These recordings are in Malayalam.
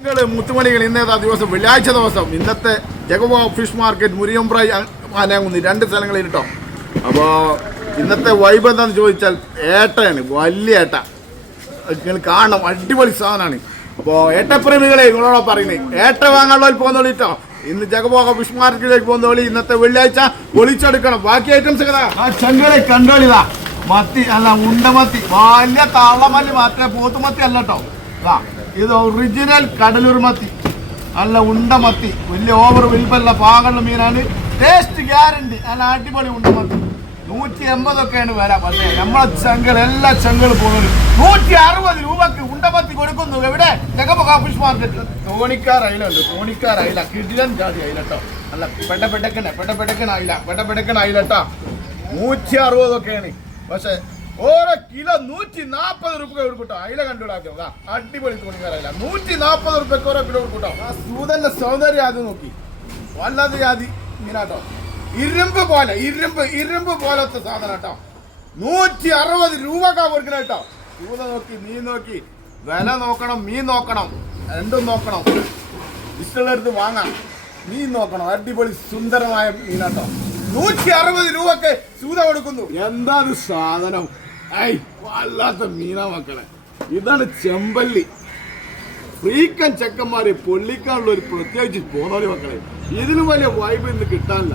നിങ്ങൾ മുത്തുമണികൾ ഇന്നേതാ ദിവസം വെള്ളിയാഴ്ച ദിവസം. ഇന്നത്തെ ജഗവ ഫിഷ് മാർക്കറ്റ് മുരിയമ്പ്രൈ ആനകുന്നി രണ്ട് സ്ഥലങ്ങളിൽ കേട്ടോ അപ്പോൾ ഇന്നത്തെ വൈബ് എന്താണെന്ന് ചോദിച്ചാൽ ഏട്ടയാണ് വലിയ ഏട്ട. നിങ്ങൾ കാണണം. അടിപൊളി സാധനമാണ് അപ്പോൾ ഏട്ടപ്രേമികളെ നിങ്ങളോട് പറയുന്നത് ഏട്ട വാങ്ങാനുള്ള പോകുന്നോളി കേട്ടോ ഇന്ന് ജഗബോക ഫിഷ് മാർക്കറ്റിലേക്ക് പോകുന്നോളി. ഇന്നത്തെ വെള്ളിയാഴ്ച ഒളിച്ചെടുക്കണം. ബാക്കി ഐറ്റംസ് ഒക്കെ ആ ചെങ്കളെ കണ്ടോളിതാ മത്തി അല്ല ഉണ്ടമത്തി വലിയ താളമല്ലി മാത്രമേ പോത്തുമത്തി അല്ല കേട്ടോ ഇതാ. ഇത് ഒറിജിനൽ കടലൂർ മത്തി. നല്ല ഉണ്ടമത്തി വലിയ ഓവർ വിൽപ്പല്ല പാകളുടെ മീനാണ്. ടേസ്റ്റ് ഗ്യാരണ്ടി നല്ല അടിപൊളി ഉണ്ട ഉണ്ടമത്തി നൂറ്റി എൺപതൊക്കെയാണ് വില. പക്ഷേ നമ്മളെ ചങ്കൾ എല്ലാ ചെങ്കൽ പോകുന്നത് നൂറ്റി അറുപത് രൂപക്ക് ഉണ്ടമത്തി കൊടുക്കുന്നു. എവിടെ? ഫിഷ് മാർക്കറ്റ് തോണിക്കാർ അയില ഉണ്ട്. തോണിക്കാർ അയില. കിടിലൻ ജാതി അയില കേട്ടോ അല്ല പെട്ട പെട്ടക്കണേ പെട്ട പെട്ടക്കണ അയില. പെട്ട പെട്ടക്കണ അയില നൂറ്റി അറുപതൊക്കെയാണ്. പക്ഷേ ഓരോ കിലോ നൂറ്റി നാൽപ്പത് റുപ്യ കൊടുക്കൂട്ടോ അയില കണ്ടുപിടാക്കുക അടിപൊളി തുണിക്കാരല്ല നൂറ്റി നാൽപ്പത് റുപ്യക്ക് ഓരോ കിലോ കൊടുക്കൂട്ടോ ആ സൂതന്റെ സൗന്ദര്യം അത് നോക്കി. വല്ലാത്ത ജാതി മീനാട്ടോ ഇരുമ്പ് പോലെ ഇരുമ്പ് ഇരുമ്പ് പോലത്തെ സാധനം കേട്ടോ. നൂറ്റി അറുപത് രൂപക്കാ കൊടുക്കണ കേട്ടോ. സൂത നോക്കി മീൻ നോക്കി. വില നോക്കണം മീൻ നോക്കണം. രണ്ടും നോക്കണം. ഇഷ്ടമുള്ളടുത്ത് വാങ്ങാം. മീൻ നോക്കണം. അടിപൊളി സുന്ദരമായ മീനാട്ടോ നൂറ്റി അറുപത് രൂപക്ക് സൂത കൊടുക്കുന്നു. എന്താ ഇത് സാധനം? ഐ വല്ലാത്ത മീനാ മക്കളെ. ഇതാണ് ചെമ്പല്ലി. ഫ്രീക്കൻ ചെക്കന്മാരെ പൊള്ളിക്കാനുള്ള ഒരു പ്രത്യേകിച്ച് പോന്നോളി മക്കളെ. ഇതിലും വലിയ വൈബ് ഇന്ന് കിട്ടാനില്ല.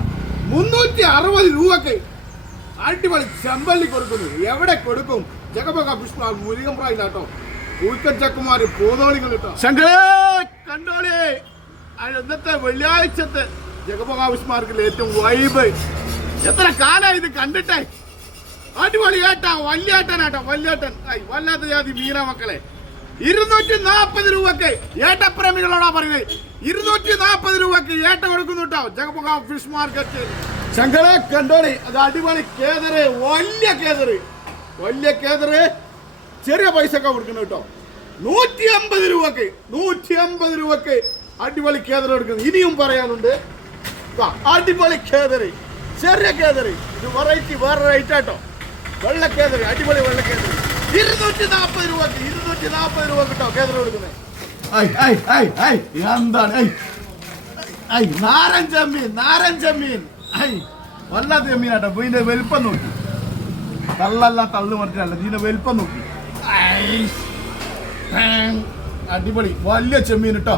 മുന്നൂറ്റി അറുപത് രൂപക്ക് അടിപൊളി ചെമ്പല്ലി കൊടുക്കുന്നു. എവിടെ കൊടുക്കും? ജഗബക പുഷ്പ പ്രായം കേട്ടോ ചെക്കന്മാര് പോന്നോളികൾ കേട്ടോ. ശങ്കരേ കണ്ടോളി. ഇന്നത്തെ വെള്ളിയാഴ്ചത്തെ ജഗബക പുഷ്മാർക്കിൽ ഏറ്റവും വൈബ്. എത്ര കാലമായി ഇത് കണ്ടിട്ടേ? അടിപൊളിയേട്ടാ വല്യേട്ടനാട്ടാ വല്യേട്ടൻ. വല്ലാത്ത ജാതി മീന മക്കളെ. ഇരുന്നൂറ്റി നാൽപ്പത് രൂപക്ക് ഏട്ടപ്രേമികളോടാ പറയുന്നത് ഇരുന്നൂറ്റി നാൽപ്പത് രൂപക്ക് ഏട്ട കൊടുക്കുന്നു കേട്ടോ ജഗമുഖ ഫിഷ് മാർക്കറ്റ് ചങ്കളെ കണ്ടോളി അത് അടിപൊളി കേതറ് വലിയ കേതറ്. വലിയ കേതറ് ചെറിയ പൈസക്ക് കൊടുക്കുന്നു കേട്ടോ. നൂറ്റി അമ്പത് രൂപക്ക് നൂറ്റി അമ്പത് രൂപക്ക് അടിപൊളി കേതറ് കൊടുക്കുന്നു. ഇനിയും പറയാനുണ്ട് അടിപൊളി കേതറി ചെറിയ കേതറി. ഇത് വെറൈറ്റി വേറെ റേറ്റ് ആട്ടോ. വെള്ളക്കേതറി അടിപൊളി വെള്ള കേതറി. ഇരുന്നൂറ്റി നാൽപ്പത് രൂപക്ക് ഇരുന്നൂറ്റി നാൽപ്പത് രൂപ കിട്ടോ കേതറി കൊടുക്കുന്നത് വലിപ്പം നോക്കി. തള്ളല്ല തള്ളു മറിച്ചല്ല ഇതിന്റെ വലിപ്പം നോക്കി. അടിപൊളി. വലിയ ചെമ്മീൻ കേട്ടോ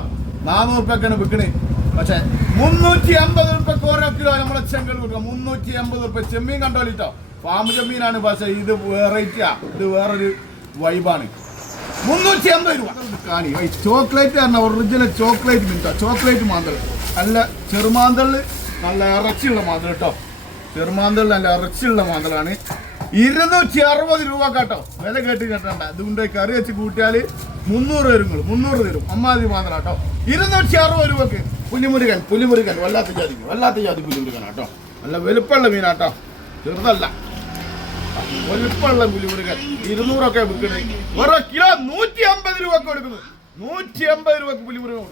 നാനൂറ് റുപ്യൊക്കെയാണ് വിൽക്കണേ പക്ഷെ മുന്നൂറ്റി അമ്പത് റുപ്യക്ക് ഓരോ കിലോ നമ്മളെ ചെങ്കൽ കൊടുക്കാം മുന്നൂറ്റി അമ്പത് റുപ്യ ചെമ്മീൻ കണ്ടോലിട്ടോ ഫാം ചെമ്മീനാണ് പക്ഷേ ഇത് വെറൈറ്റിയാ. ഇത് വേറൊരു വൈബാണ്. മുന്നൂറ്റി അമ്പത് രൂപ കാണി. ചോക്ലേറ്റ് തന്നെ ഒറിജിനൽ ചോക്ലേറ്റ് മിനിറ്റോ ചോക്ലേറ്റ് മാന്തൽ. നല്ല ചെറുമാന്തൽ നല്ല ഇറച്ചിയുള്ള മാന്തൾ കേട്ടോ ചെറുമാന്തളിൽ നല്ല ഇറച്ചിയുള്ള മാന്തളാണ് ഇരുന്നൂറ്റി അറുപത് രൂപ കേട്ടോ. വില കേട്ട് കേട്ടണ്ട. അതുകൊണ്ട് കറി വെച്ച് കൂട്ടിയാൽ മുന്നൂറ് പേരും നിങ്ങൾ മുന്നൂറ് തരും അമ്മാതി മാത്രം കേട്ടോ ഇരുന്നൂറ്റി അറുപത് രൂപക്ക് പുലിമുരുകൻ പുലിമുരുകൻ. വല്ലാത്ത ജാതി വല്ലാത്ത ജാതി പുലിമുരുകൻ കേട്ടോ നല്ല വലുപ്പമുള്ള മീനാട്ടോ. ചെറുതല്ല. വലുപ്പമുള്ള പുലിമുരുകൻ. ഇരുന്നൂറൊക്കെ വിൽക്കണേ. ഓരോ കിലോ നൂറ്റി അമ്പത് രൂപ കൊടുക്കുന്നു. നൂറ്റി അമ്പത് രൂപക്ക് കൊടുക്കുന്നു.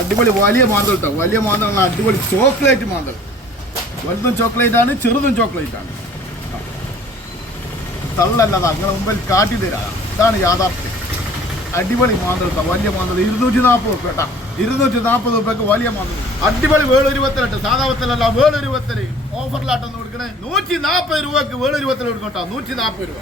അടിപൊളി വലിയ മാന്തൽ കേട്ടോ വലിയ മാന്തൽ അടിപൊളി ചോക്ലേറ്റ് മാന്തൽ വലുതും ചോക്ലേറ്റ് ആണ് ചെറുതും ചോക്ലേറ്റ് ആണ് തള്ളല്ലതാ നിങ്ങളെ മുമ്പിൽ കാട്ടി തരാ ഇതാണ് യാഥാർത്ഥ്യം. അടിപൊളി മാന്തളത്താ വലിയ മാന്തളം ഇരുന്നൂറ്റി നാൽപ്പത് ഉപ്പ് കേട്ടാ. ഇരുന്നൂറ്റി നാൽപ്പത് ഉറുപ്പക്ക് വലിയ മാന്തളം അടിപൊളി വേളൊരുപത്തിലെട്ട് സാധാപത്തിലല്ല വേളൊരുപത്തിൽ ഓഫറിലാട്ടൊന്ന് കൊടുക്കണേ. നൂറ്റി നാൽപ്പത് രൂപക്ക് വേളൊരുപത്തിൽ കൊടുക്കട്ടോ നൂറ്റി നാൽപ്പത് രൂപ.